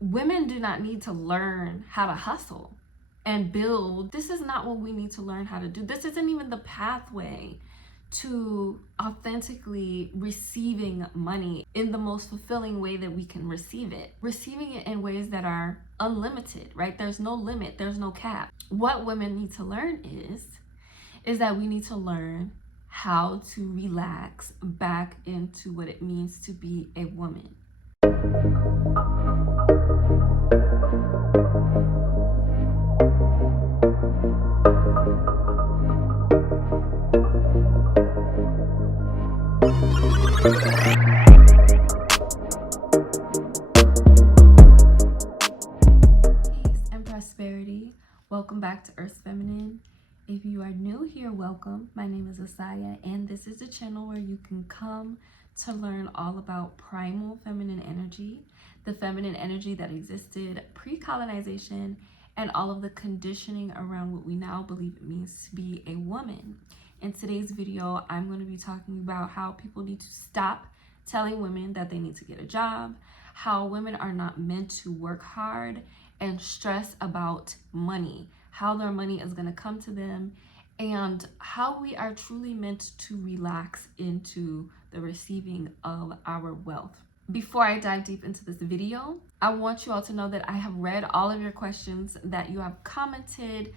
women do not need to learn how to hustle and build. This is not what we need to learn how to do. This isn't even the pathway to authentically receiving money in the most fulfilling way that we can receive it. Receiving it in ways that are unlimited, right? There's no limit, there's no cap. What women need to learn is that we need to learn how to relax back into what it means to be a woman. Peace and prosperity. Welcome back to Earth Feminine. If you are new here, welcome. My name is Asaya, and this is a channel where you can come to learn all about primal feminine energy, the feminine energy that existed pre-colonization, and all of the conditioning around what we now believe it means to be a woman. In today's video, I'm going to be talking about how people need to stop telling women that they need to get a job, how women are not meant to work hard and stress about money, how their money is going to come to them, and how we are truly meant to relax into the receiving of our wealth. Before I dive deep into this video, I want you all to know that I have read all of your questions that you have commented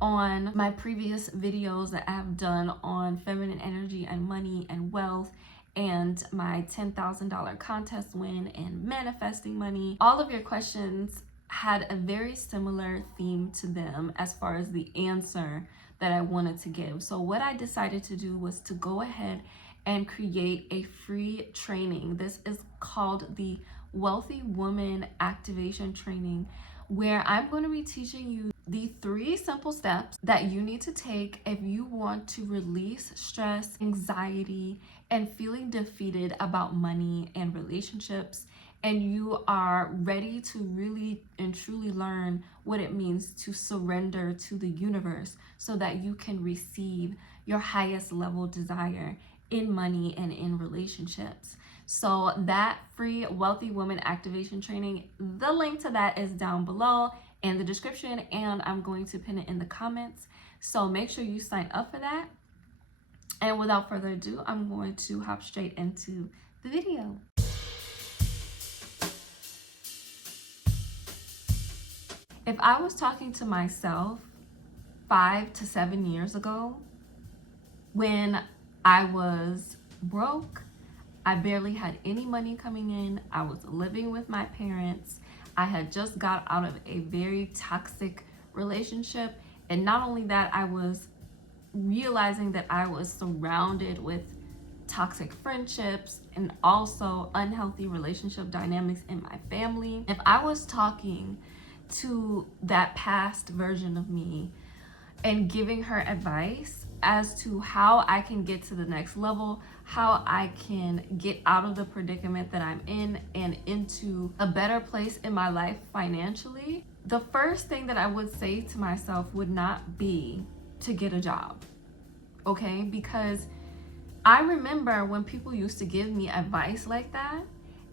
on my previous videos that I have done on feminine energy and money and wealth, and my $10,000 contest win and manifesting money. All of your questions had a very similar theme to them as far as the answer that I wanted to give. So what I decided to do was to go ahead and create a free training. This is called the Wealthy Woman Activation Training, where I'm going to be teaching you the 3 simple steps that you need to take if you want to release stress, anxiety, and feeling defeated about money and relationships, and you are ready to really and truly learn what it means to surrender to the universe so that you can receive your highest level desire in money and in relationships. So that free Wealthy Woman Activation Training, the link to that is down below in the description, and I'm going to pin it in the comments. So make sure you sign up for that. And without further ado, I'm going to hop straight into the video. If I was talking to myself 5 to 7 years ago, when I was broke, I barely had any money coming in, I was living with my parents, I had just got out of a very toxic relationship, and not only that, I was realizing that I was surrounded with toxic friendships and also unhealthy relationship dynamics in my family. If I was talking to that past version of me and giving her advice as to how I can get to the next level, how I can get out of the predicament that I'm in and into a better place in my life financially, the first thing that I would say to myself would not be to get a job, okay? Because I remember when people used to give me advice like that,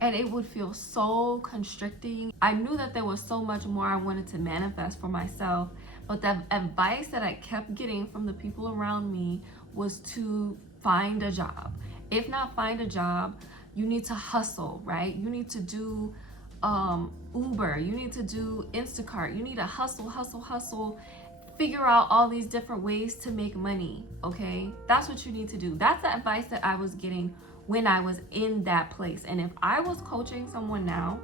and it would feel so constricting. I knew that there was so much more I wanted to manifest for myself, but the advice that I kept getting from the people around me was to find a job. If not find a job, you need to hustle, right? You need to do Uber, you need to do Instacart, you need to hustle, figure out all these different ways to make money, okay? That's what you need to do. That's the advice that I was getting when I was in that place. And if I was coaching someone now,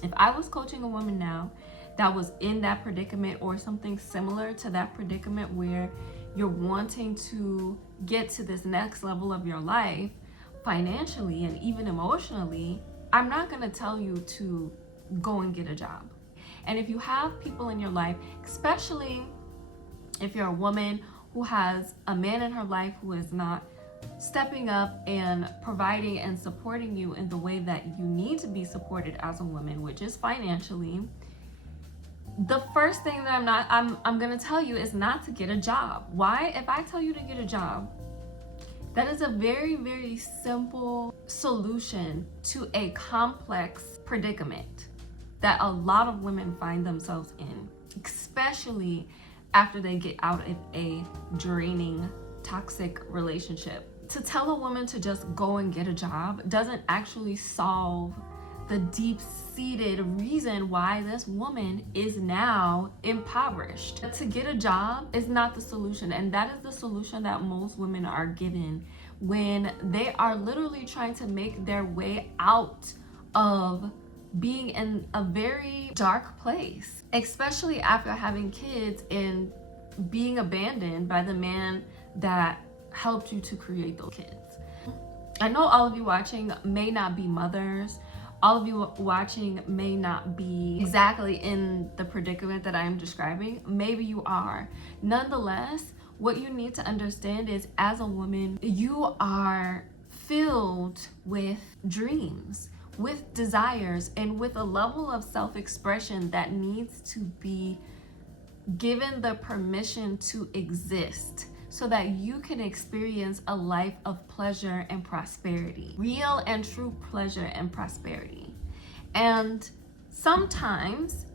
if I was coaching a woman now that was in that predicament or something similar to that predicament where you're wanting to get to this next level of your life financially and even emotionally, I'm not going to tell you to go and get a job. And if you have people in your life, especially if you're a woman who has a man in her life who is not stepping up and providing and supporting you in the way that you need to be supported as a woman, which is financially, the first thing that I'm going to tell you is not to get a job. Why? If I tell you to get a job, that is a very, very simple solution to a complex predicament. that a lot of women find themselves in, especially after they get out of a draining, toxic relationship. To tell a woman to just go and get a job doesn't actually solve the deep-seated reason why this woman is now impoverished. To get a job is not the solution, and that is the solution that most women are given when they are literally trying to make their way out of being in a very dark place, especially after having kids and being abandoned by the man that helped you to create those kids. I know all of you watching may not be mothers. All of you watching may not be exactly in the predicament that I am describing. Maybe you are. Nonetheless, what you need to understand is, as a woman, you are filled with dreams, with desires, and with a level of self-expression that needs to be given the permission to exist, so that you can experience a life of pleasure and prosperity, real and true pleasure and prosperity. And sometimes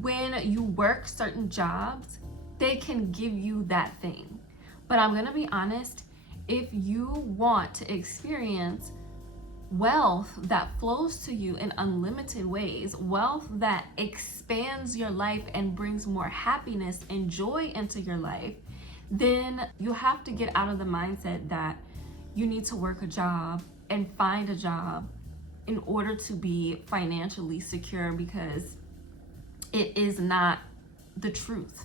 when you work certain jobs, they can give you that thing. But I'm gonna be honest, if you want to experience wealth that flows to you in unlimited ways, wealth that expands your life and brings more happiness and joy into your life, then you have to get out of the mindset that you need to work a job and find a job in order to be financially secure, because it is not the truth.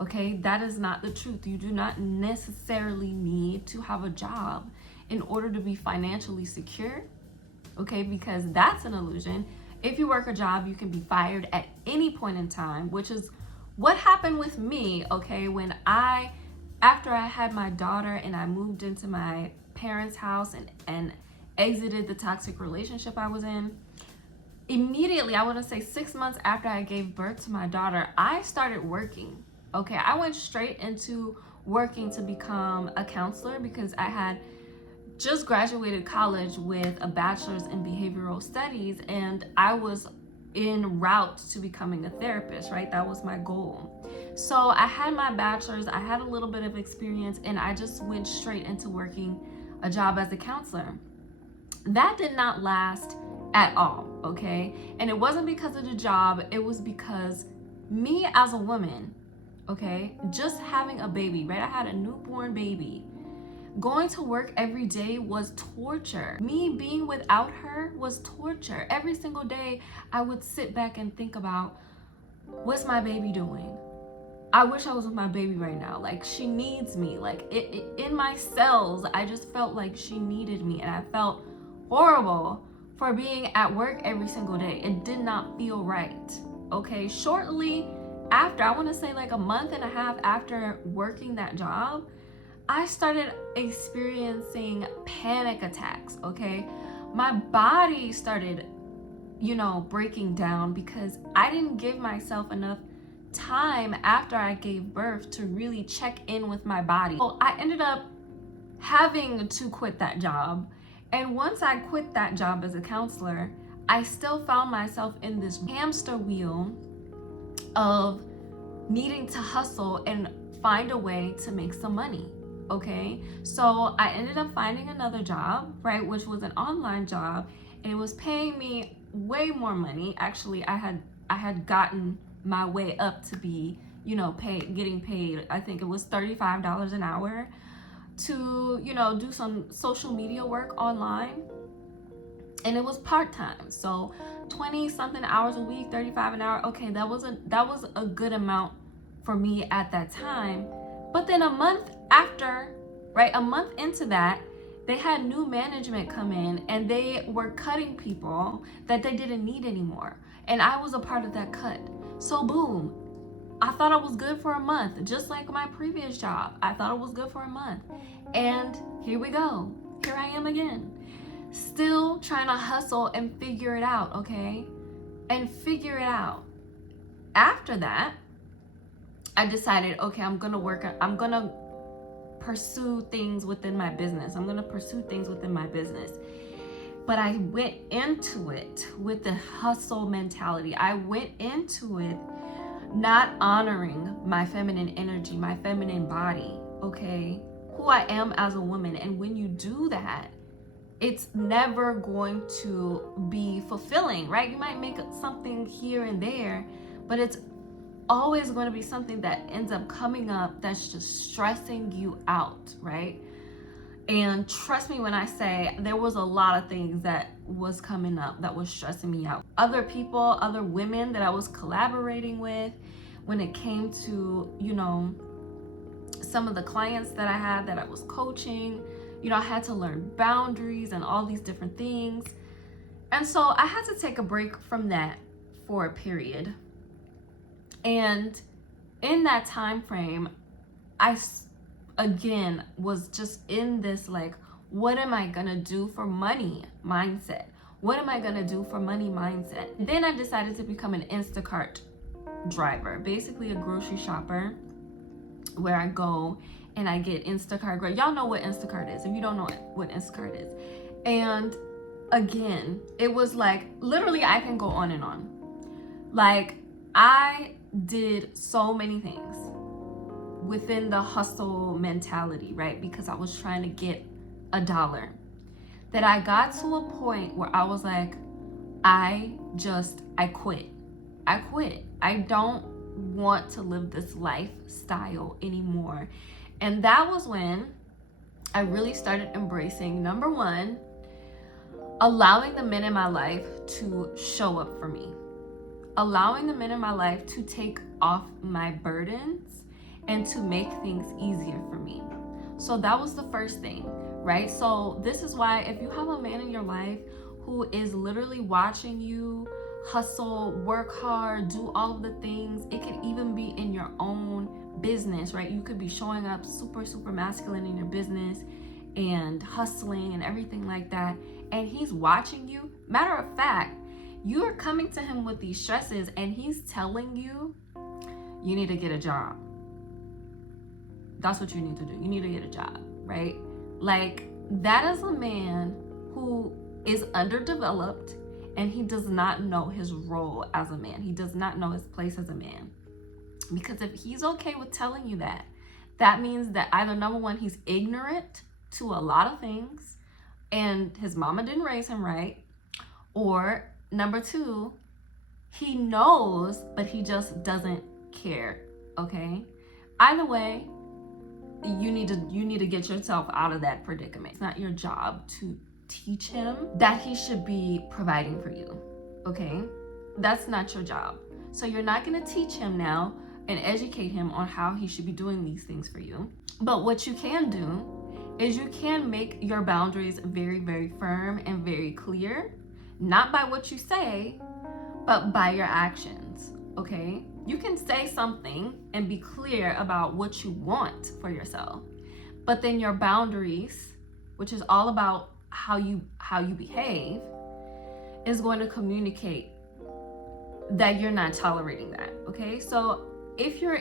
Okay, that is not the truth. You do not necessarily need to have a job in order to be financially secure. Okay, because that's an illusion. If you work a job, you can be fired at any point in time, which is what happened with me. Okay, after I had my daughter and I moved into my parents' house and exited the toxic relationship I was in, immediately, I want to say 6 months after I gave birth to my daughter, I started working. Okay, I went straight into working to become a counselor, because I had just graduated college with a bachelor's in behavioral studies, and I was en route to becoming a therapist, right? That was my goal. So I had my bachelor's, I had a little bit of experience, and I just went straight into working a job as a counselor. That did not last at all, okay? And it wasn't because of the job, it was because me as a woman, okay, just having a baby, right? I had a newborn baby. Going to work every day was torture. Me being without her was torture. Every single day, I would sit back and think about, what's my baby doing? I wish I was with my baby right now. Like, she needs me. Like, in my cells, I just felt like she needed me, and I felt horrible for being at work every single day. It did not feel right. Okay, shortly after, I want to say like a month and a half after working that job, I started experiencing panic attacks, okay? My body started, breaking down, because I didn't give myself enough time after I gave birth to really check in with my body. So I ended up having to quit that job. And once I quit that job as a counselor, I still found myself in this hamster wheel of needing to hustle and find a way to make some money. Okay, so I ended up finding another job, right, which was an online job, and it was paying me way more money. Actually, I had gotten my way up to be, getting paid. I think it was $35 an hour to, do some social media work online, and it was part-time. So 20 something hours a week, 35 an hour. Okay, that was a good amount for me at that time. But then a month into that, they had new management come in, and they were cutting people that they didn't need anymore. And I was a part of that cut. So boom, I thought I was good for a month, just like my previous job. I thought it was good for a month. And here we go. Here I am again, still trying to hustle and figure it out, okay? And figure it out. After that, I decided, okay, I'm gonna pursue things within my business. But I went into it with the hustle mentality. I went into it not honoring my feminine energy, my feminine body, okay? Who I am as a woman. And when you do that, it's never going to be fulfilling, right? You might make something here and there, but it's always going to be something that ends up coming up that's just stressing you out, right? And trust me when I say there was a lot of things that was coming up that was stressing me out. Other people, other women that I was collaborating with, when it came to, you know, some of the clients that I had that I was coaching, you know, I had to learn boundaries and all these different things. And so I had to take a break from that for a period. And in that time frame, I again was just in this like, what am I gonna do for money mindset? What am I gonna do for money mindset? Then I decided to become an Instacart driver, basically a grocery shopper, where I go and I get Instacart. Y'all know what Instacart is. If you don't know what Instacart is. And again, it was like, literally I can go on and on. Like, I did so many things within the hustle mentality, right? Because I was trying to get $1, that I got to a point where I was like, I quit. I don't want to live this lifestyle anymore. And that was when I really started embracing, number one, allowing the men in my life to show up for me. Allowing the men in my life to take off my burdens and to make things easier for me. So that was the first thing, right? So this is why if you have a man in your life who is literally watching you hustle, work hard, do all of the things, it could even be in your own business, right? You could be showing up super masculine in your business and hustling and everything like that, and he's watching you. Matter of fact, you are coming to him with these stresses and he's telling you, you need to get a job. That's what you need to do. You need to get a job, right? Like, that is a man who is underdeveloped and he does not know his role as a man. He does not know his place as a man. Because if he's okay with telling you that, that means that either number one, he's ignorant to a lot of things and his mama didn't raise him right, or number two, he knows, but he just doesn't care, okay? Either way, you need to get yourself out of that predicament. It's not your job to teach him that he should be providing for you, okay? That's not your job. So you're not gonna teach him now and educate him on how he should be doing these things for you. But what you can do is you can make your boundaries very firm and very clear, not by what you say, but by your actions, okay? You can say something and be clear about what you want for yourself, but then your boundaries, which is all about how you behave, is going to communicate that you're not tolerating that, okay? So if you're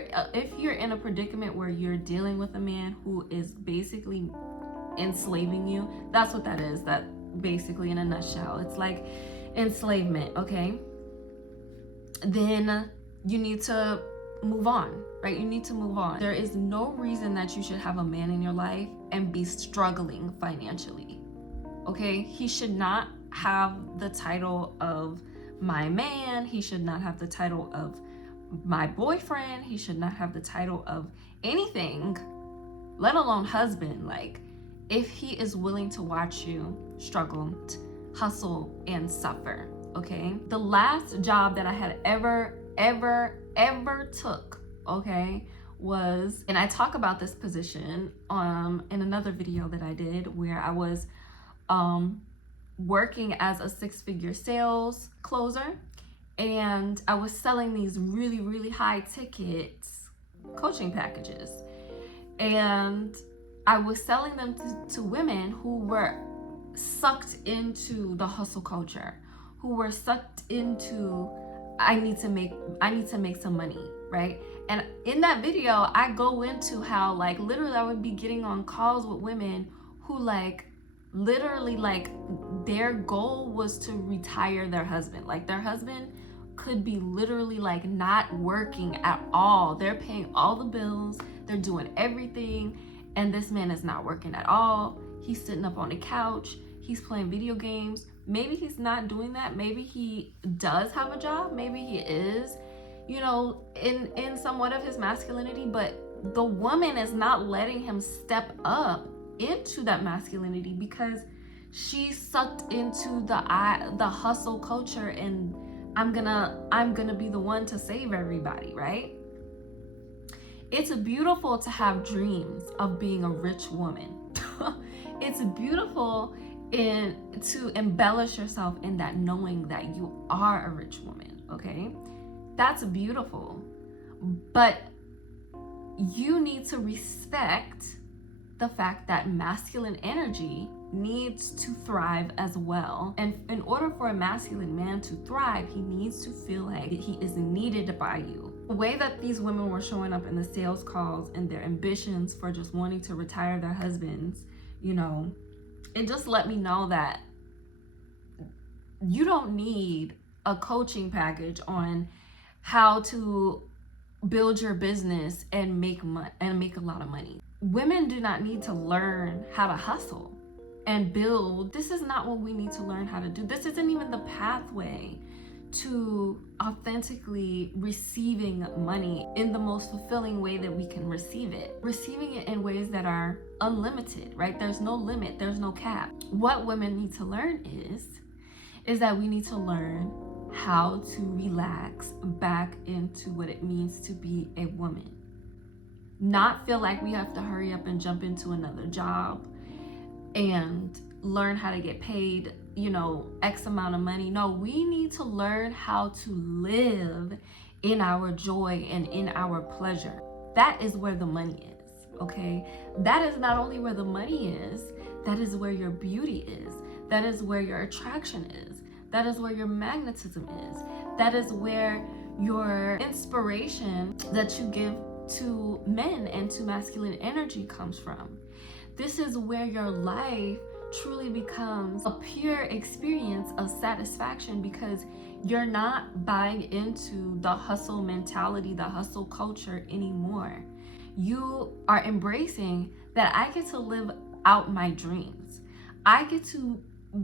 in a predicament where you're dealing with a man who is basically enslaving you, that's what that is. That basically, in a nutshell, it's like enslavement, okay? Then you need to move on, right? You need to move on. There is no reason that you should have a man in your life and be struggling financially, okay? He should not have the title of my man. He should not have the title of my boyfriend. He should not have the title of anything, let alone husband. Like, if he is willing to watch you struggle, hustle, and suffer, okay? The last job that I had ever took, okay, was, and I talk about this position in another video that I did, where I was working as a 6-figure sales closer, and I was selling these really high tickets coaching packages, and I was selling them to women who were sucked into the hustle culture, who were sucked into, I need to make some money, right? And in that video, I go into how, like, literally I would be getting on calls with women who, like, literally, like, their goal was to retire their husband. Like, their husband could be literally like not working at all. They're paying all the bills, they're doing everything, and this man is not working at all. He's sitting up on the couch, he's playing video games. Maybe he's not doing that. Maybe he does have a job. Maybe he is, you know, in somewhat of his masculinity, but the woman is not letting him step up into that masculinity because she's sucked into the hustle culture, and I'm gonna be the one to save everybody, right? It's beautiful to have dreams of being a rich woman. It's beautiful to embellish yourself in that, knowing that you are a rich woman, okay? That's beautiful. But you need to respect the fact that masculine energy needs to thrive as well. And in order for a masculine man to thrive, he needs to feel like he is needed by you. The way that these women were showing up in the sales calls and their ambitions for just wanting to retire their husbands, you know, it just let me know that you don't need a coaching package on how to build your business and make a lot of money. Women do not need to learn how to hustle and build. This is not what we need to learn how to do. This isn't even the pathway to authentically receiving money in the most fulfilling way that we can receive it. Receiving it in ways that are unlimited, right? There's no limit, there's no cap. What women need to learn is that we need to learn how to relax back into what it means to be a woman. Not feel like we have to hurry up and jump into another job and learn how to get paid, you know, X amount of money. No, we need to learn how to live in our joy and in our pleasure. That is where the money is, okay? That is not only where the money is, that is where your beauty is. That is where your attraction is. That is where your magnetism is. That is where your inspiration that you give to men and to masculine energy comes from. This is where your life truly becomes a pure experience of satisfaction, because you're not buying into the hustle mentality, the hustle culture anymore. You are embracing that I get to live out my dreams. I get to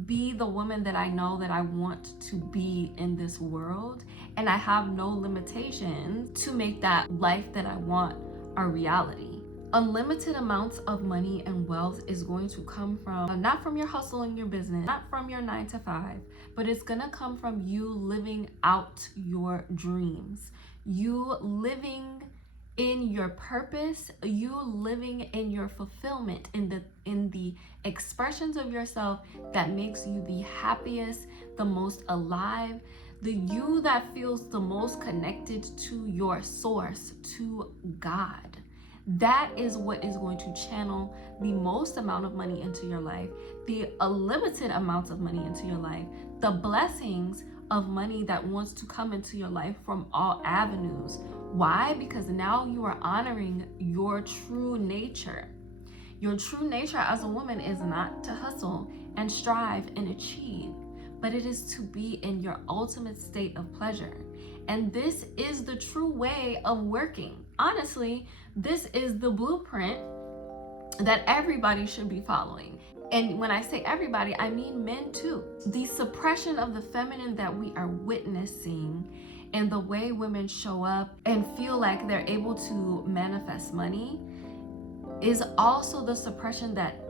be the woman that I know that I want to be in this world, and I have no limitations to make that life that I want a reality. Unlimited amounts of money and wealth is going to come from, not from your hustle in your business, not from your 9 to 5, but it's gonna come from you living out your dreams, you living in your purpose, you living in your fulfillment, in the expressions of yourself that makes you the happiest, the most alive, the you that feels the most connected to your source, to God. That is what is going to channel the most amount of money into your life, the unlimited amounts of money into your life, the blessings of money that wants to come into your life from all avenues. Why? Because now you are honoring your true nature. Your true nature as a woman is not to hustle and strive and achieve, but it is to be in your ultimate state of pleasure. And this is the true way of working. Honestly, this is the blueprint that everybody should be following. And when I say everybody, I mean men too. The suppression of the feminine that we are witnessing, and the way women show up and feel like they're able to manifest money, is also the suppression that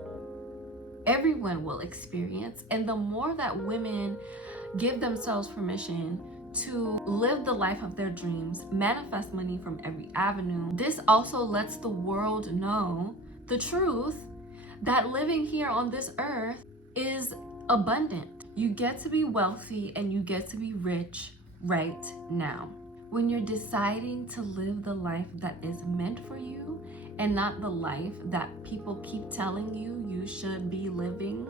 everyone will experience. And the more that women give themselves permission to live the life of their dreams, manifest money from every avenue, this also lets the world know the truth that living here on this earth is abundant. You get to be wealthy and you get to be rich right now. When you're deciding to live the life that is meant for you and not the life that people keep telling you you should be living,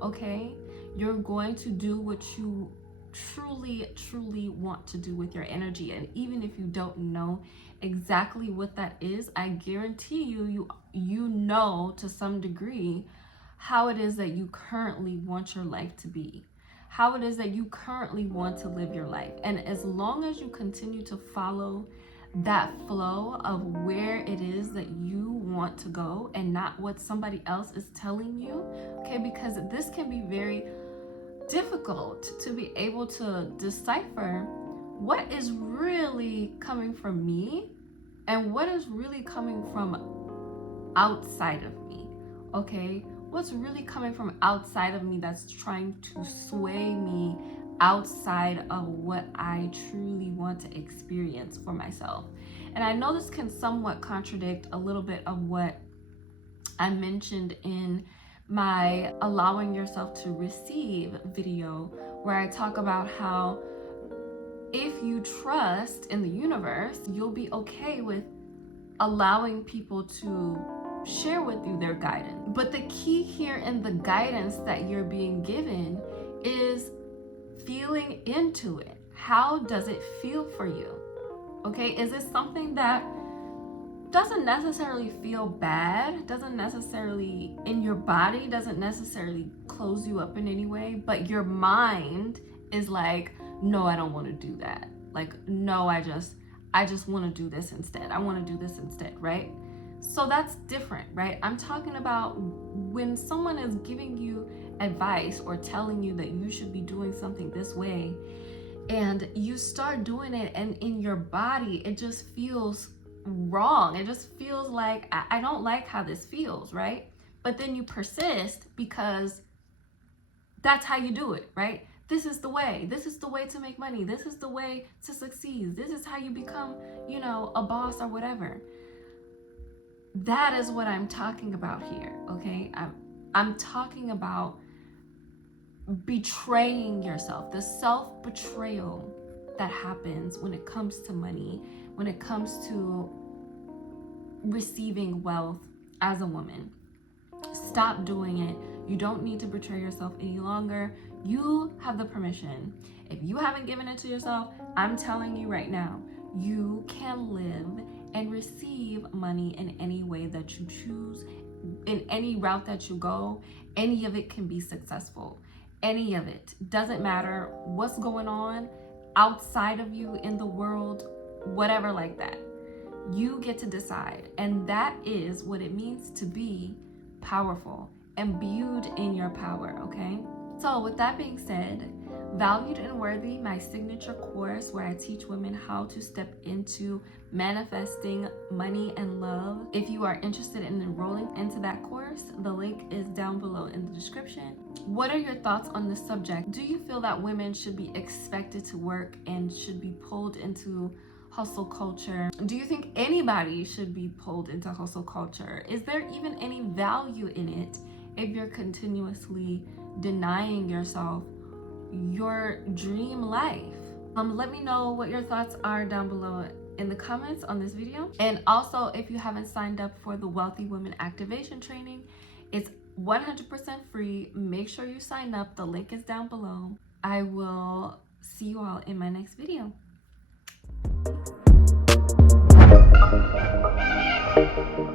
okay? You're going to do what you truly want to do with your energy. And even if you don't know exactly what that is, I guarantee you know to some degree how it is that you currently want your life to be, how it is that you currently want to live your life. And as long as you continue to follow that flow of where it is that you want to go and not what somebody else is telling you, okay, because this can be very difficult to be able to decipher what is really coming from me and what is really coming from outside of me, okay? What's really coming from outside of me that's trying to sway me outside of what I truly want to experience for myself. And I know this can somewhat contradict a little bit of what I mentioned in my allowing yourself to receive video, where I talk about how if you trust in the universe, you'll be okay with allowing people to share with you their guidance. But the key here in the guidance that you're being given is feeling into it. How does it feel for you? Okay, is it something that doesn't necessarily feel bad, doesn't necessarily in your body, doesn't necessarily close you up in any way, but your mind is like, no, I don't want to do that. Like, no, I just want to do this instead. I want to do this instead, right? So that's different, right? I'm talking about when someone is giving you advice or telling you that you should be doing something this way, and you start doing it, and in your body, it just feels wrong. It just feels like, I don't like how this feels, right? But then you persist because that's how you do it, right? This is the way. This is the way to make money. This is the way to succeed. This is how you become, a boss or whatever. That is what I'm talking about here, okay? I'm talking about betraying yourself, the self-betrayal that happens when it comes to money, when it comes to receiving wealth as a woman. Stop doing it. You don't need to betray yourself any longer. You have the permission. If you haven't given it to yourself, I'm telling you right now, you can live and receive money in any way that you choose, in any route that you go. Any of it can be successful. Any of it. Doesn't matter what's going on outside of you in the world, whatever like that. You get to decide. And that is what it means to be powerful, imbued in your power, okay? So with that being said, Valued and Worthy, my signature course where I teach women how to step into manifesting money and love. If you are interested in enrolling into that course, the link is down below in the description. What are your thoughts on this subject? Do you feel that women should be expected to work and should be pulled into hustle culture? Do you think anybody should be pulled into hustle culture? Is there even any value in it if you're continuously denying yourself your dream life? Let me know what your thoughts are down below in the comments on this video. And also, if you haven't signed up for the Wealthy Women Activation Training, it's 100% free. Make sure you sign up. The link is down below. I will see you all in my next video. Peace.